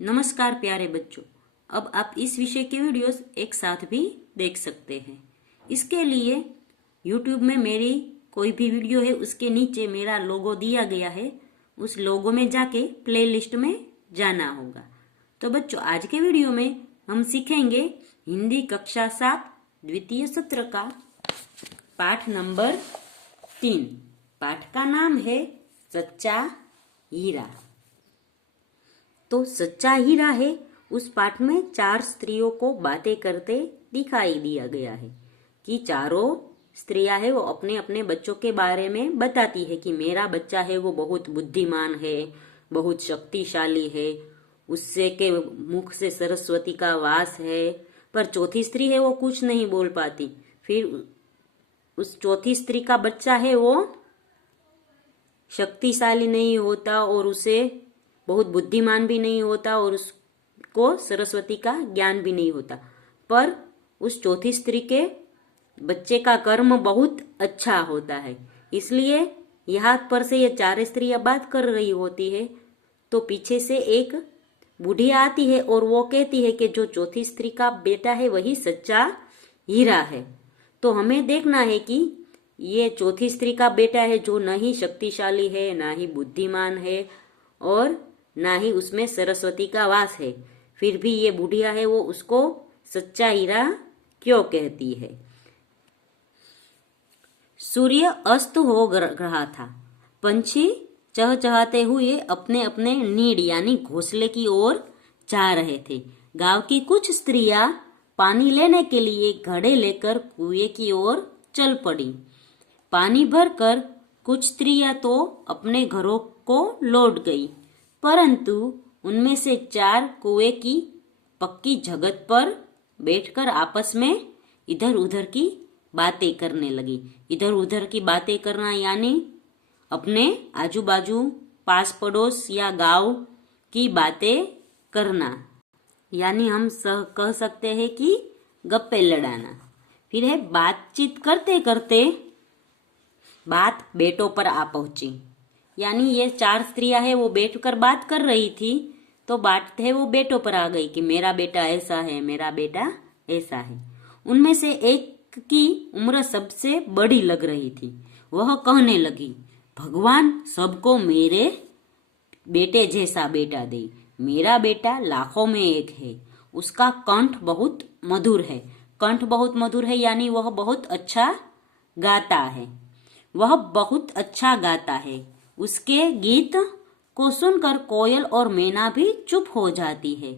नमस्कार प्यारे बच्चों। अब आप इस विषय के वीडियोस एक साथ भी देख सकते हैं। इसके लिए YouTube में मेरी कोई भी वीडियो है उसके नीचे मेरा लोगो दिया गया है, उस लोगो में जाके प्लेलिस्ट में जाना होगा। तो बच्चों, आज के वीडियो में हम सीखेंगे हिंदी कक्षा 7 द्वितीय सत्र का पाठ नंबर 3। पाठ का नाम है सच्चा हीरा। तो सच्चा हीरा है, उस पाठ में 4 स्त्रियों को बातें करते दिखाई दिया गया है कि चारों स्त्रियां है वो अपने अपने बच्चों के बारे में बताती है कि मेरा बच्चा है वो बहुत बुद्धिमान है, बहुत शक्तिशाली है, उससे के मुख से सरस्वती का वास है। पर चौथी स्त्री है वो कुछ नहीं बोल पाती। फिर उस चौथी स्त्री का बच्चा है वो शक्तिशाली नहीं होता और उसे बहुत बुद्धिमान भी नहीं होता और उसको सरस्वती का ज्ञान भी नहीं होता। पर उस चौथी स्त्री के बच्चे का कर्म बहुत अच्छा होता है। इसलिए यहाँ पर से ये 4 स्त्रियां बात कर रही होती है तो पीछे से एक बुढ़िया आती है और वो कहती है कि जो चौथी स्त्री का बेटा है वही सच्चा हीरा है। तो हमें देखना है कि ये चौथी स्त्री का बेटा है जो न ही शक्तिशाली है, ना ही बुद्धिमान है और ना ही उसमें सरस्वती का वास है। फिर भी ये बुढ़िया है वो उसको सच्चा हीरा क्यों कहती है। सूर्य अस्त हो रहा था। पंछी चहचहाते हुए अपने अपने नीड यानी घोंसले की ओर जा रहे थे। गांव की कुछ स्त्रियां पानी लेने के लिए घड़े लेकर कुएं की ओर चल पड़ी। पानी भरकर कुछ स्त्रियां तो अपने घरों को लौट गई, परंतु उनमें से 4 कुएं की पक्की जगत पर बैठकर आपस में इधर उधर की बातें करने लगी। इधर उधर की बातें करना यानी अपने आजू बाजू पास पड़ोस या गांव की बातें करना, यानी हम कह सकते हैं कि गप्पे लड़ाना। फिर है बातचीत करते करते बात बेटों पर आ पहुंची। यानी ये 4 स्त्रियां है वो बैठकर बात कर रही थी तो बात है वो बेटों पर आ गई कि मेरा बेटा ऐसा है, मेरा बेटा ऐसा है। उनमें से एक की उम्र सबसे बड़ी लग रही थी। वह कहने लगी, भगवान सबको मेरे बेटे जैसा बेटा दे। मेरा बेटा लाखों में एक है। उसका कंठ बहुत मधुर है। कंठ बहुत मधुर है यानी वह बहुत अच्छा गाता है। वह बहुत अच्छा गाता है। उसके गीत को सुनकर कोयल और मैना भी चुप हो जाती है।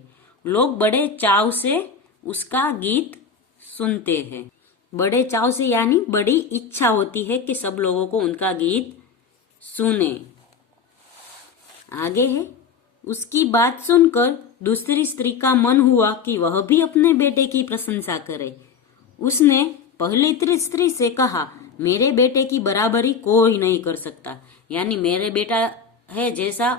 लोग बड़े चाव से उसका गीत सुनते हैं। बड़े चाव से यानी बड़ी इच्छा होती है कि सब लोगों को उनका गीत सुने। आगे है, उसकी बात सुनकर दूसरी स्त्री का मन हुआ कि वह भी अपने बेटे की प्रशंसा करे। उसने पहली स्त्री से कहा, मेरे बेटे की बराबरी कोई नहीं कर सकता। यानी मेरे बेटा है जैसा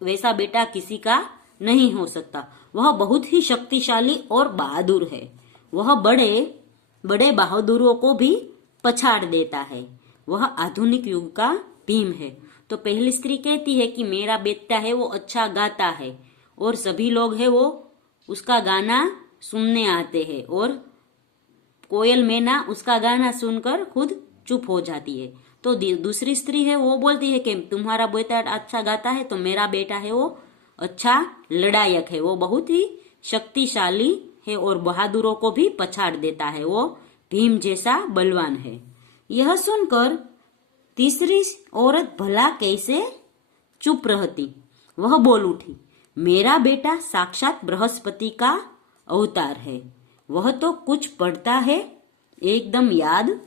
वैसा बेटा किसी का नहीं हो सकता। वह बहुत ही शक्तिशाली और बहादुर है। वह बड़े बड़े बहादुरों को भी पछाड़ देता है। वह आधुनिक युग का भीम है। तो पहली स्त्री कहती है कि मेरा बेटा है वो अच्छा गाता है और सभी लोग है वो उसका गाना सुनने आते हैं और कोयल मैना उसका गाना सुनकर खुद चुप हो जाती है। तो दूसरी स्त्री है वो बोलती है कि तुम्हारा बेटा अच्छा गाता है तो मेरा बेटा है वो अच्छा लड़ायक है, वो बहुत ही शक्तिशाली है और बहादुरों को भी पछाड़ देता है, वो भीम जैसा बलवान है। यह सुनकर तीसरी औरत भला कैसे चुप रहती। वह बोल उठी, मेरा बेटा साक्षात बृहस्पति का अवतार है। वह तो कुछ पढ़ता है एकदम याद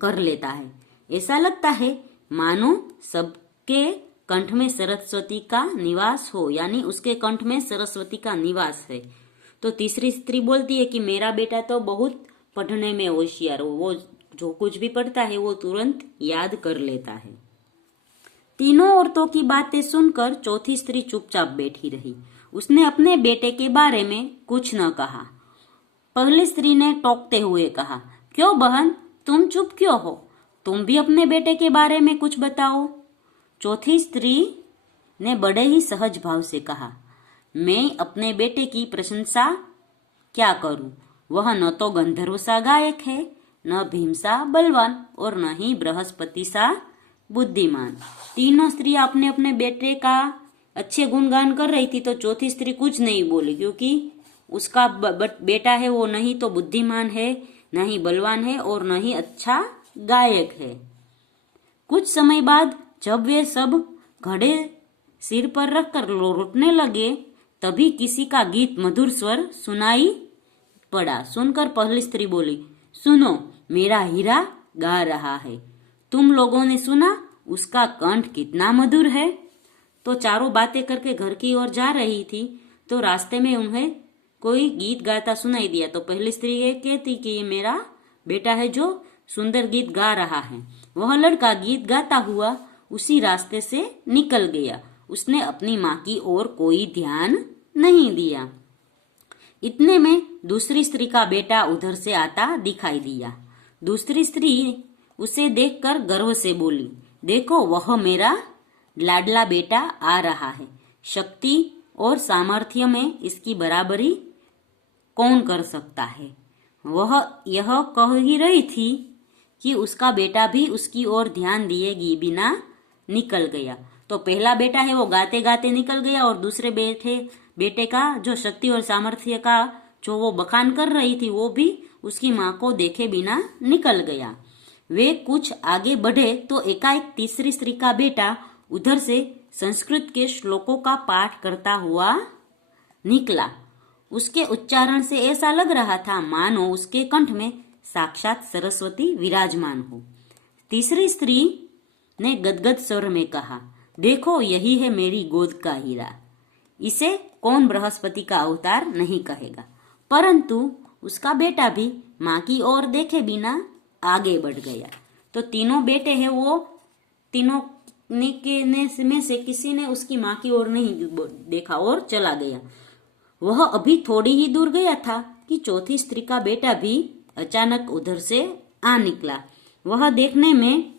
कर लेता है। ऐसा लगता है मानो सबके कंठ में सरस्वती का निवास हो, यानी उसके कंठ में सरस्वती का निवास है। तो तीसरी स्त्री बोलती है कि मेरा बेटा तो बहुत पढ़ने में होशियार हो, वो जो कुछ भी पढ़ता है वो तुरंत याद कर लेता है। तीनों औरतों की बातें सुनकर चौथी स्त्री चुपचाप बैठी रही। उसने अपने बेटे के बारे में कुछ न कहा। पहली स्त्री ने टोकते हुए कहा, क्यों बहन, तुम चुप क्यों हो? तुम भी अपने बेटे के बारे में कुछ बताओ। चौथी स्त्री ने बड़े ही सहज भाव से कहा, मैं अपने बेटे की प्रशंसा क्या करूं? वह न तो गंधर्व सा गायक है, न भीम सा बलवान और न ही बृहस्पति सा बुद्धिमान। तीनों स्त्रियां अपने अपने बेटे का अच्छे गुणगान कर रही थी, तो चौथी स्त्री कुछ नहीं बोली, क्योंकि उसका बेटा है वो नहीं तो बुद्धिमान है, न ही बलवान है और न ही अच्छा गायक है। कुछ समय बाद जब वे सब घड़े सिर पर रखकर लौटने लगे, तभी किसी का गीत मधुर स्वर सुनाई पड़ा। सुनकर पहली स्त्री बोली, सुनो, मेरा हीरा गा रहा है। तुम लोगों ने सुना? उसका कंठ कितना मधुर है। तो चारों बातें करके घर की ओर जा रही थी, तो रास्ते में उन्हें कोई गीत गाता सुनाई दिया। तो पहली स्त्री ये कहती कि ये मेरा बेटा है जो सुंदर गीत गा रहा है। वह लड़का गीत गाता हुआ उसी रास्ते से निकल गया। उसने अपनी माँ की ओर कोई ध्यान नहीं दिया। इतने में दूसरी स्त्री का बेटा उधर से आता दिखाई दिया। दूसरी स्त्री उसे देखकर गर्व से बोली, देखो, वह मेरा लाडला बेटा आ रहा है। शक्ति और सामर्थ्य में इसकी बराबरी कौन कर सकता है। वह यह कह ही रही थी कि उसका बेटा भी उसकी ओर ध्यान दिए बिना निकल गया। तो पहला बेटा है वो गाते गाते निकल गया, और दूसरे बेटे का जो शक्ति और सामर्थ्य का जो वो बखान कर रही थी, वो भी उसकी माँ को देखे बिना निकल गया। वे कुछ आगे बढ़े तो एकाएक तीसरी स्त्री का बेटा उधर से संस्कृत के श्लोकों का पाठ करता हुआ निकला। उसके उच्चारण से ऐसा लग रहा था मानो उसके कंठ में साक्षात सरस्वती विराजमान हो। तीसरी स्त्री ने गदगद स्वर में कहा, देखो, यही है मेरी गोद का हीरा। इसे कौन बृहस्पति का अवतार नहीं कहेगा। परंतु उसका बेटा भी माँ की ओर देखे बिना आगे बढ़ गया। तो तीनों बेटे हैं वो तीनों में से किसी ने उसकी माँ की ओर नहीं देखा और चला गया। वह अभी थोड़ी ही दूर गया था कि चौथी स्त्री का बेटा भी अचानक उधर से आ निकला। वह देखने में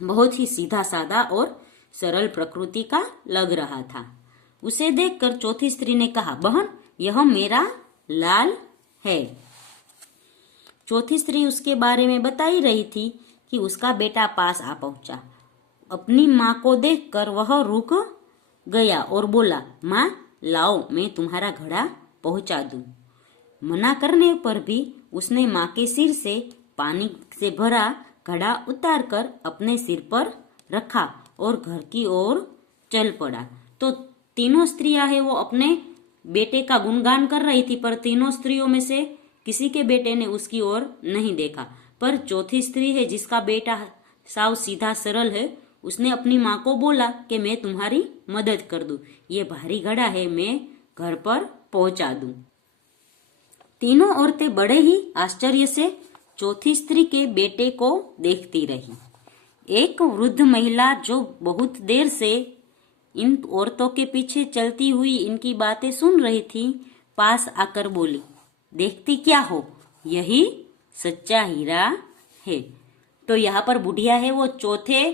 बहुत ही सीधा साधा और सरल प्रकृति का लग रहा था। उसे देखकर चौथी स्त्री ने कहा, बहन, यह मेरा लाल है। चौथी स्त्री उसके बारे में बता ही रही थी कि उसका बेटा पास आ पहुंचा। अपनी माँ को देखकर वह रुक गया और बोला, माँ, लाओ, मैं तुम्हारा घड़ा पहुंचा दूं। मना करने पर भी उसने माँ के सिर से पानी से भरा घड़ा उतारकर अपने सिर पर रखा और घर की ओर चल पड़ा। तो तीनों स्त्रियां हैं वो अपने बेटे का गुणगान कर रही थी, पर तीनों स्त्रियों में से किसी के बेटे ने उसकी ओर नहीं देखा। पर चौथी स्त्री है जिसका बेटा साव सीधा सरल है, उसने अपनी माँ को बोला कि मैं तुम्हारी मदद कर दूं, ये भारी घड़ा है, मैं घर पर पहुंचा दूं। तीनों औरतें बड़े ही आश्चर्य से चौथी स्त्री के बेटे को देखती रही। एक वृद्ध महिला जो बहुत देर से इन औरतों के पीछे चलती हुई इनकी बातें सुन रही थी, पास आकर बोली, देखती क्या हो, यही सच्चा हीरा है। तो यहाँ पर बुढ़िया है वो चौथे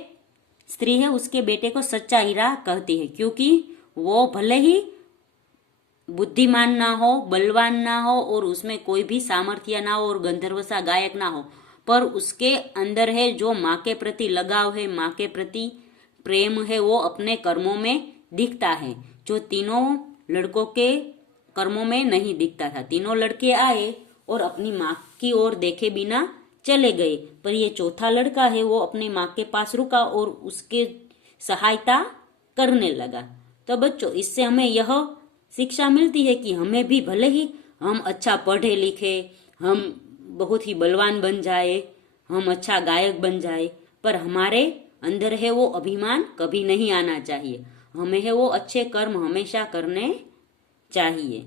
स्त्री है, उसके बेटे को सच्चा हीरा कहती है, क्योंकि वो भले ही बुद्धिमान ना हो, बलवान ना हो और उसमें कोई भी सामर्थ्य ना हो और गंधर्व सा गायक ना हो, पर उसके अंदर है जो माँ के प्रति लगाव है, माँ के प्रति प्रेम है, वो अपने कर्मों में दिखता है, जो तीनों लड़कों के कर्मों में नहीं दिखता था। तीनों लड़के आए और अपनी माँ की ओर देखे बिना चले गए, पर ये चौथा लड़का है वो अपनी माँ के पास रुका और उसके सहायता करने लगा। तो बच्चों, इससे हमें यह शिक्षा मिलती है कि हमें भी भले ही हम अच्छा पढ़े लिखे, हम बहुत ही बलवान बन जाए, हम अच्छा गायक बन जाए, पर हमारे अंदर है वो अभिमान कभी नहीं आना चाहिए। हमें है वो अच्छे कर्म हमेशा करने चाहिए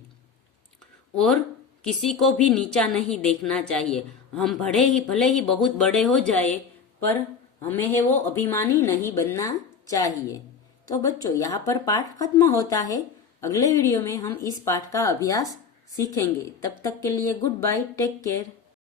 और किसी को भी नीचा नहीं देखना चाहिए। हम भले ही बहुत बड़े हो जाए, पर हमें है वो अभिमानी नहीं बनना चाहिए। तो बच्चों, यहाँ पर पाठ खत्म होता है। अगले वीडियो में हम इस पाठ का अभ्यास सीखेंगे। तब तक के लिए गुड बाय, टेक केयर।